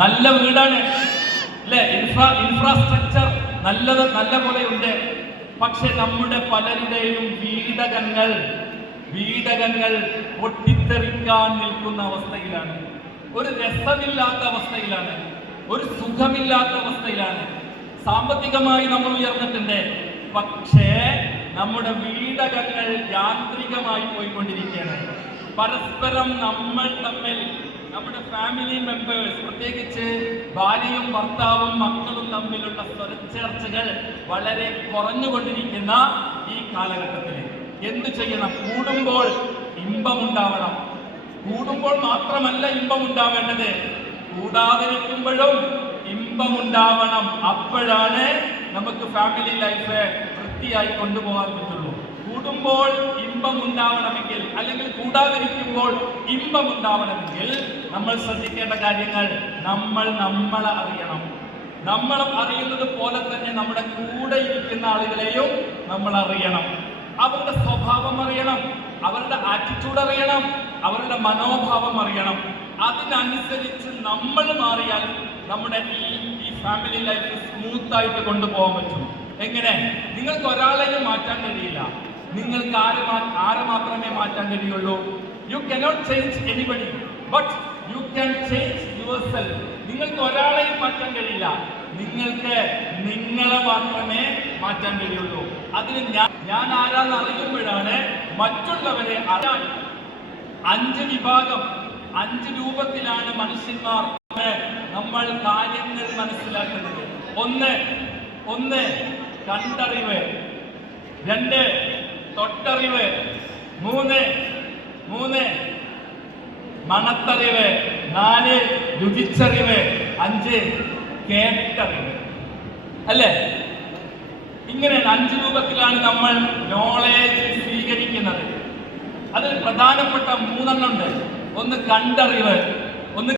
നല്ല വീടാണ് അല്ലെ, ഇൻഫ്രാസ്ട്രക്ചർ നല്ല പോലെ ഉണ്ട്. പക്ഷെ നമ്മുടെ പലരുടെയും വീടകങ്ങൾ പൊട്ടിത്തെറിക്കാൻ നിൽക്കുന്ന അവസ്ഥയിലാണ്, ഒരു രസമില്ലാത്ത അവസ്ഥയിലാണ്, ഒരു സുഖമില്ലാത്ത അവസ്ഥയിലാണ്. സാമ്പത്തികമായി നമ്മൾ ഉയർന്നിട്ടുണ്ട്, പക്ഷേ നമ്മുടെ വീടകങ്ങൾ യാന്ത്രികമായി പോയിക്കൊണ്ടിരിക്കുകയാണ്. പരസ്പരം നമ്മൾ തമ്മിൽ, നമ്മുടെ ഫാമിലി മെമ്പേഴ്സ്, പ്രത്യേകിച്ച് ഭാര്യയും ഭർത്താവും മക്കളും തമ്മിലുള്ള സ്വരച്ചേർച്ചകൾ വളരെ കുറഞ്ഞുകൊണ്ടിരിക്കുന്ന ഈ കാലഘട്ടത്തിൽ എന്തു ചെയ്യണം? കൂടുമ്പോൾ ഇമ്പമുണ്ടാവണം. കൂടുമ്പോൾ മാത്രമല്ല ഇമ്പമുണ്ടാവേണ്ടത്, കൂടാതിരിക്കുമ്പോഴും ഇമ്പമുണ്ടാവണം. അപ്പോഴാണ് നമുക്ക് ഫാമിലി ലൈഫ് വൃത്തിയായി കൊണ്ടുപോകാൻ പറ്റുള്ളൂ. കൂടുമ്പോൾ ഇമ്പമുണ്ടാവണമെങ്കിൽ, അല്ലെങ്കിൽ കൂടാതിരിക്കുമ്പോൾ ഇമ്പമുണ്ടാവണമെങ്കിൽ നമ്മൾ ശ്രദ്ധിക്കേണ്ട കാര്യങ്ങൾ, നമ്മളെ അറിയണം. നമ്മൾ അറിയുന്നത് പോലെ തന്നെ നമ്മുടെ കൂടെ ഇരിക്കുന്ന ആളുകളെയും നമ്മൾ അറിയണം. അവരുടെ സ്വഭാവം അറിയണം, അവരുടെ ആറ്റിറ്റ്യൂഡ് അറിയണം, അവരുടെ മനോഭാവം അറിയണം. അതിനനുസരിച്ച് നമ്മൾ മാറിയാൽ നമ്മുടെ ഈ ഫാമിലി ലൈഫ് സ്മൂത്ത് ആയിട്ട് കൊണ്ടുപോകാൻ പറ്റും. എങ്ങനെ? നിങ്ങൾക്ക് ഒരാളെയും മാറ്റാൻ കഴിയില്ല, നിങ്ങൾക്ക് ആരെ മാത്രമേ മാറ്റാൻ കഴിയുള്ളൂ? You cannot change anybody, but you can change your self. നിങ്ങൾക്ക് ഒരാളെയും മാറ്റാൻ കഴിയില്ല, നിങ്ങൾക്ക് നിങ്ങളെ മാത്രമേ മാറ്റാൻ കഴിയുള്ളൂ. അതിന് ഞാൻ ആരാന്ന് അറിയുമ്പോഴാണ് മറ്റുള്ളവരെ അറിയാൻ. 5 വിഭാഗം, 5 രൂപത്തിലാണ് മനുഷ്യന്മാർ നമ്മൾ കാര്യങ്ങൾ മനസ്സിലാക്കുന്നത്. ഒന്ന് കണ്ടറിവ്, 2 തൊട്ടറിവ്, 3 മണത്തറിവ്, 4 രുചിച്ചറിവ്, 5 കേട്ടറിവ്. അല്ലേ? ഇങ്ങനെയാണ് 5 രൂപത്തിലാണ് നമ്മൾ നോളേജ് സ്വീകരിക്കുന്നത്. അതിൽ പ്രധാനപ്പെട്ട 3 ഉണ്ട്. ഒന്ന് കണ്ടറിവ്,